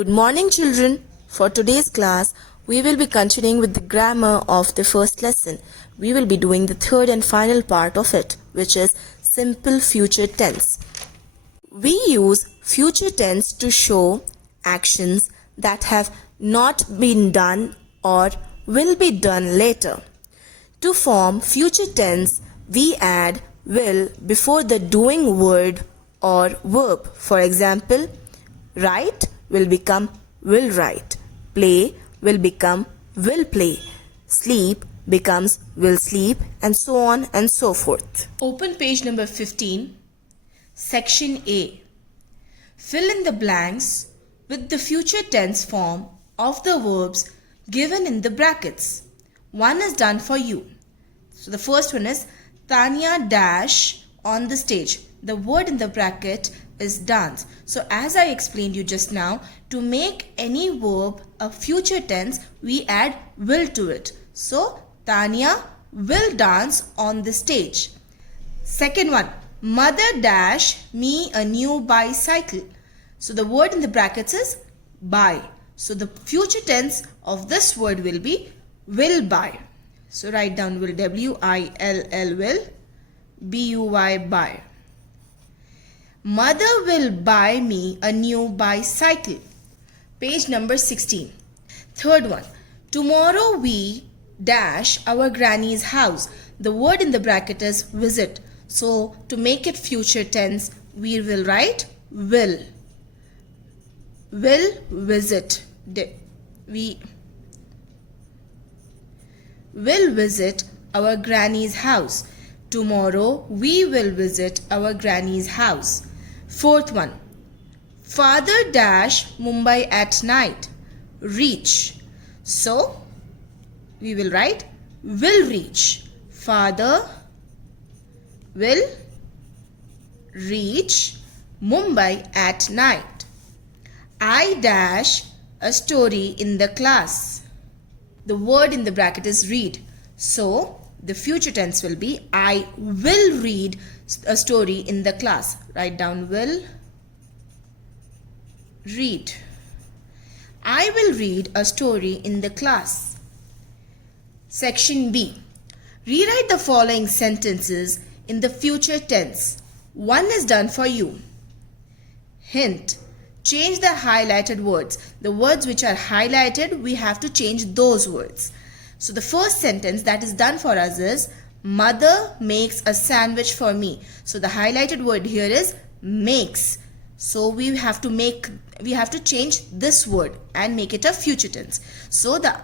Good morning, children. For today's class, we will be continuing with the grammar of the first lesson. We will be doing the third and final part of it, which is simple future tense. We use future tense to show actions that have not been done or will be done later. To form future tense, we add will before the doing word or verb. For example, write will become will write. Play will become will play. Sleep becomes will sleep, and so on and so forth. Open page number 15, section A. Fill in the blanks with the future tense form of the verbs given in the brackets. One is done for you. So the first one is Tanya dash on the stage. The word in the bracket is dance. So as I explained you just now, to make any verb a future tense, we add will to it. So Tanya will dance on the stage. Second one, mother dash me a new bicycle. So the word in the brackets is buy. So the future tense of this word will be will buy. So write down will, W-I-L-L will, B-U-Y buy. Mother will buy me a new bicycle. Page number 16. Third one, tomorrow we dash our granny's house. The word in the bracket is visit. So to make it future tense, we will write will. Will visit. We will visit our granny's house. Tomorrow we will visit our granny's house. Fourth one, father dash Mumbai at night. Reach. So we will write will reach. Father will reach Mumbai at night. I dash a story in the class. The word in the bracket is read. So the future tense will be I will read a story in the class. Write down will read. I will read a story in the class. Section B. Rewrite the following sentences in the future tense. One is done for you. Hint. Change the highlighted words. The words which are highlighted, we have to change those words. So the first sentence that is done for us is mother makes a sandwich for me. So the highlighted word here is makes. So we have to change this word and make it a future tense. So the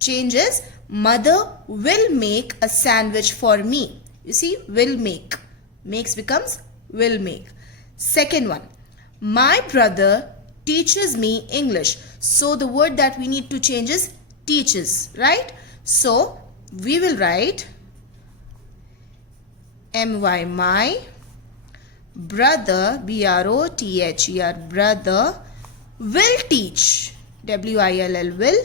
change is mother will make a sandwich for me. You see, will make. Makes becomes will make. Second one, my brother teaches me English. So the word that we need to change is teaches, right? So we will write my, my brother, B-R-O-T-H-E-R, brother will teach, W-I-L-L will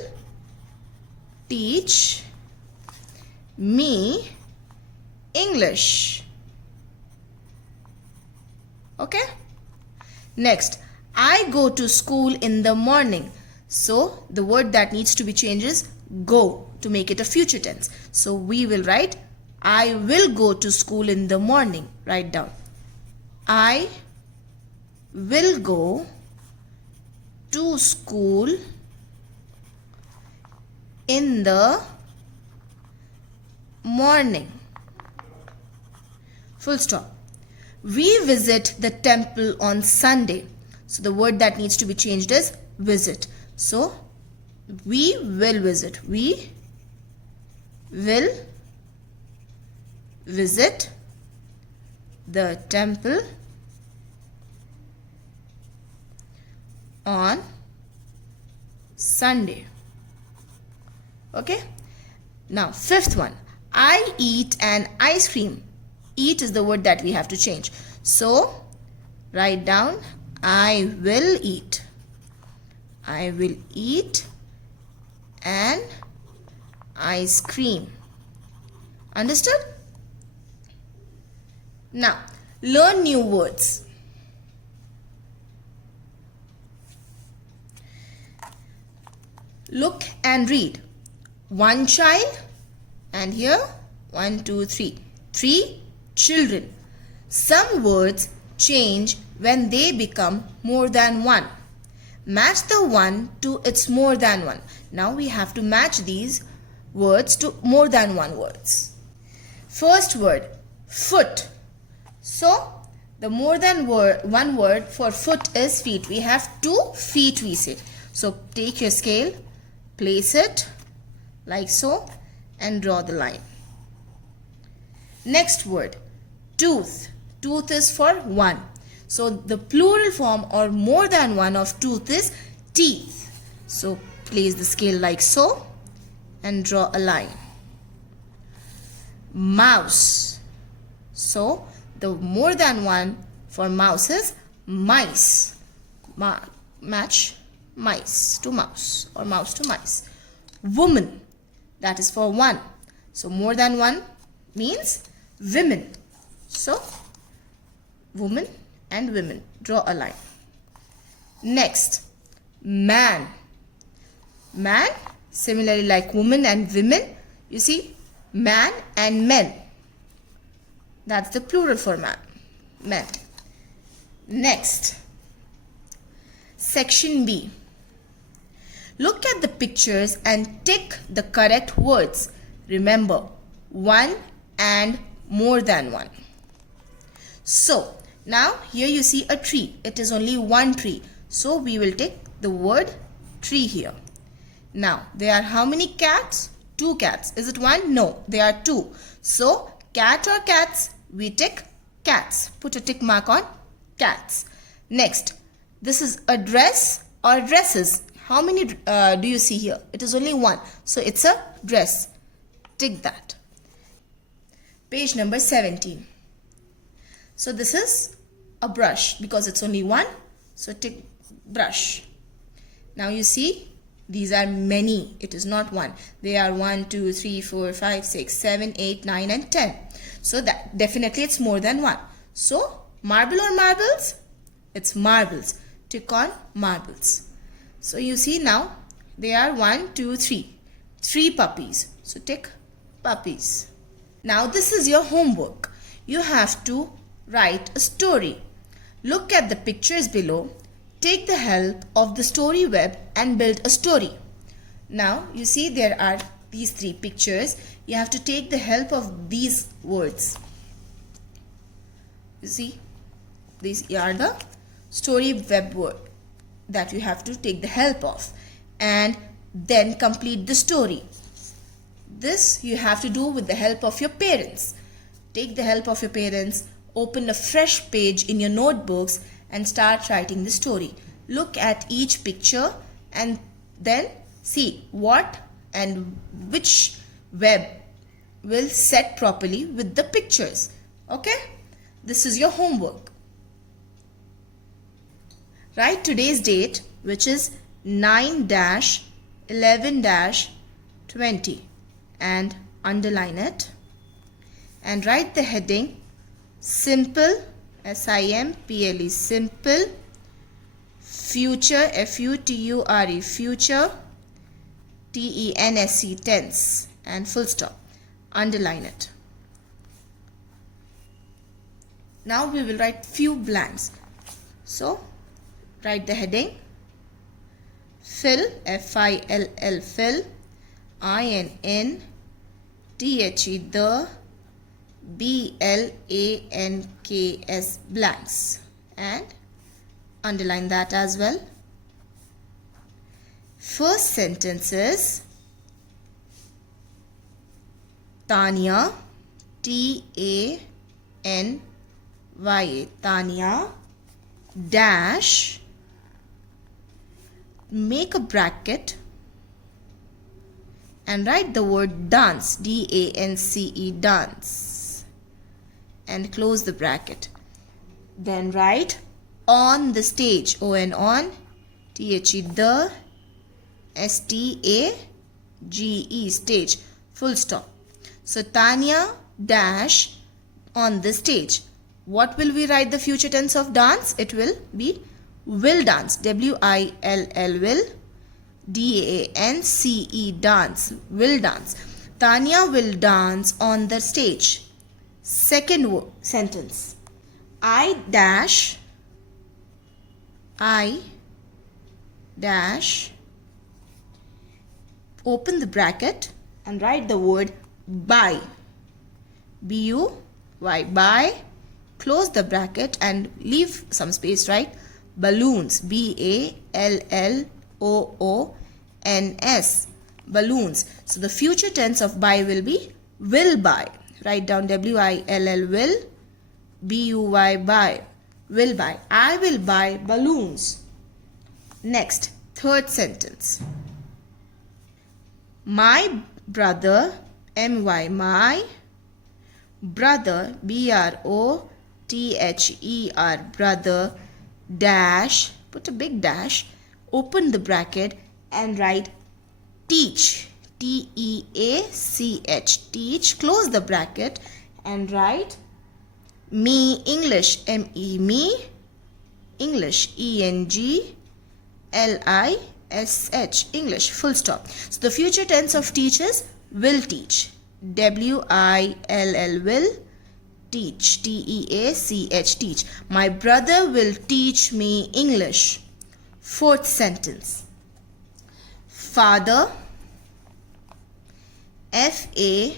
teach me English. Okay? Next, I go to school in the morning. So the word that needs to be changed is go to make it a future tense. So we will write I will go to school in the morning. Write down I will go to school in the morning. Full stop. We visit the temple on Sunday. So the word that needs to be changed is visit. So we will visit. We will visit the temple on Sunday. Okay. Now fifth one. I eat an ice cream. Eat is the word that we have to change. So write down I will eat. I will eat an ice cream. Understood? Now, learn new words. Look and read. One child, and here 1, 2, 3. 3 children. Some words change when they become more than one. Match the one to its more than one. Now we have to match these words to more than one words. First word, foot. So the more than one word for foot is feet. We have 2 feet, we say. So take your scale, place it like so, and draw the line. Next word, tooth. Tooth is for one. So the plural form or more than one of tooth is teeth. So place the scale like so and draw a line. Mouse. So the more than one for mouse is mice. Match mice to mouse or mouse to mice. Woman. That is for one. So more than one means women. So woman and women. Draw a line. Next, man. Man, similarly like woman and women, you see, man and men. That's the plural for man. Men. Next, section B. Look at the pictures and tick the correct words. Remember, one and more than one. So, now here you see a tree. It is only one tree. So, we will take the word tree here. Now, there are how many cats? 2 cats. Is it one? No, there are 2. So, cat or cats, we tick cats. Put a tick mark on cats. Next, this is a dress or dresses. How many do you see here? It is only one. So, it's a dress. Tick that. Page number 17. So, this is a brush because it's only one. So, tick brush. Now, you see, these are many. It is not one. They are 1, 2, 3, 4, 5, 6, 7, 8, 9 and 10. So, that definitely it's more than one. So, marble or marbles? It's marbles. Tick on marbles. So, you see now, they are 1, 2, 3. 3 puppies. So, tick puppies. Now, this is your homework. You have to write a story. Look at the pictures below. Take the help of the story web and build a story. Now, you see there are these 3 pictures. You have to take the help of these words. You see, these are the story web word that you have to take the help of and then complete the story. This you have to do with the help of your parents. Take the help of your parents, open a fresh page in your notebooks and start writing the story. Look at each picture and then see what and which web will set properly with the pictures. Okay? This is your homework. Write today's date, which is 9-11-20 and underline it and write the heading simple, S-I-M-P-L-E, simple, future, F-U-T-U-R-E, future, T-E-N-S-E, tense and full stop. Underline it. Now we will write few blanks. So write the heading fill, F-I-L-L, fill, I-N-N-T-H-E, the, B-L-A-N-K-S, blanks, and underline that as well. First sentence is Tanya, T-A-N-Y-A, Tanya dash, make a bracket and write the word dance, D-A-N-C-E, dance, and close the bracket. Then write on the stage, O-N, on, T-H-E, the, S-T-A-G-E, stage, full stop. So Tanya dash on the stage. What will we write the future tense of dance? It will be will dance, W-I-L-L, will D-A-N-C-E, dance, will dance. Tanya will dance on the stage. Second sentence. I dash open the bracket and write the word buy. B-U-Y, buy. Close the bracket and leave some space, right? Balloons, B-A-L-L-O-O-N-S, balloons. So the future tense of buy will be will buy. Write down W-I-L-L, will, B-U-Y, buy, will buy. I will buy balloons. Next, third sentence. My brother, M-Y, my brother, B-R-O-T-H-E-R, brother, dash, put a big dash, open the bracket and write teach, T-E-A-C-H, teach, close the bracket and write me, English, M-E, me, English, E-N-G-L-I-S-H, English, full stop. So the future tense of teach is will teach, W-I-L-L, will, teach, T-E-A-C-H, teach. My brother will teach me English. Fourth sentence. Father, F-A-T-H-E-R,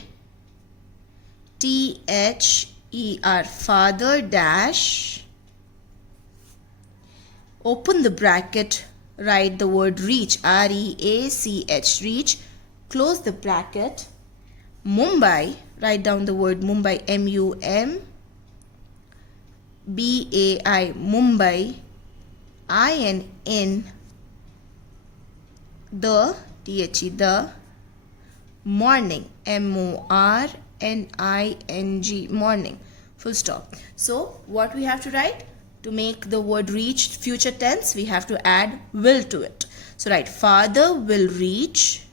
father dash, open the bracket, write the word reach, R-E-A-C-H, reach, close the bracket. Mumbai, write down the word Mumbai, M-U-M-B-A-I, Mumbai, I-N-N, the, T-H-E, the, morning, M-O-R-N-I-N-G, morning, full stop. So what we have to write? To make the word reach future tense, we have to add will to it. So write father will reach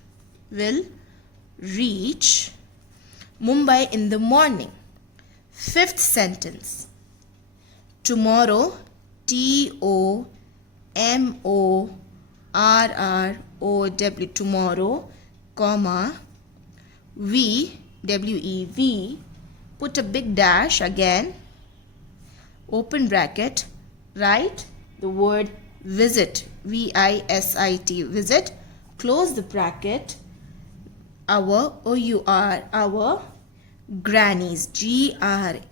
Mumbai in the morning. Fifth sentence. Tomorrow, T-O-M-O-R-R-O-W, tomorrow, comma, we, W-E-V, put a big dash again, open bracket, write the word visit, V-I-S-I-T, visit, close the bracket, our, O-U-R, our grannies, G-R-A-N-N-Y,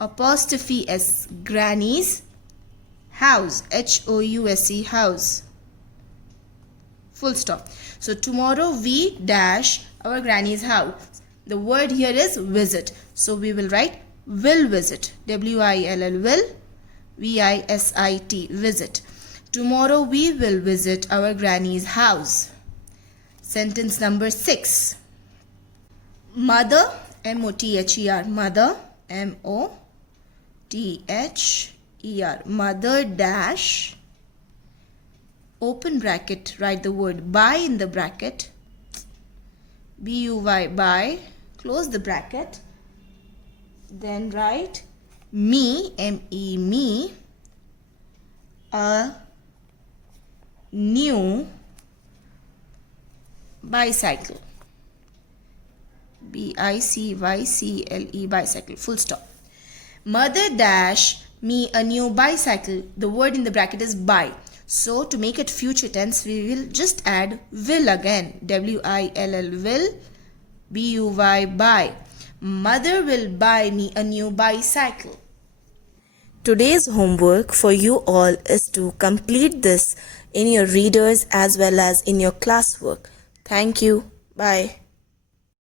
apostrophe S, grannies, house, H-O-U-S-E, house, full stop. So tomorrow we dash our granny's house. The word here is visit. So we will write will visit, W-I-L-L, will, V-I-S-I-T, visit. Tomorrow we will visit our granny's house. Sentence number 6. Mother, M-O-T-H-E-R, mother, M-O-T-H-E-R, mother dash, open bracket, write the word buy in the bracket, B-U-Y, buy, close the bracket, then write me, M-E, me, a new bicycle, B-I-C-Y-C-L-E, bicycle, full stop. Mother dash me a new bicycle. The word in the bracket is buy. So to make it future tense, we will just add will again, W-I-L-L, will, B-U-Y, buy. Mother will buy me a new bicycle. Today's homework for you all is to complete this in your readers as well as in your classwork. Thank you. Bye.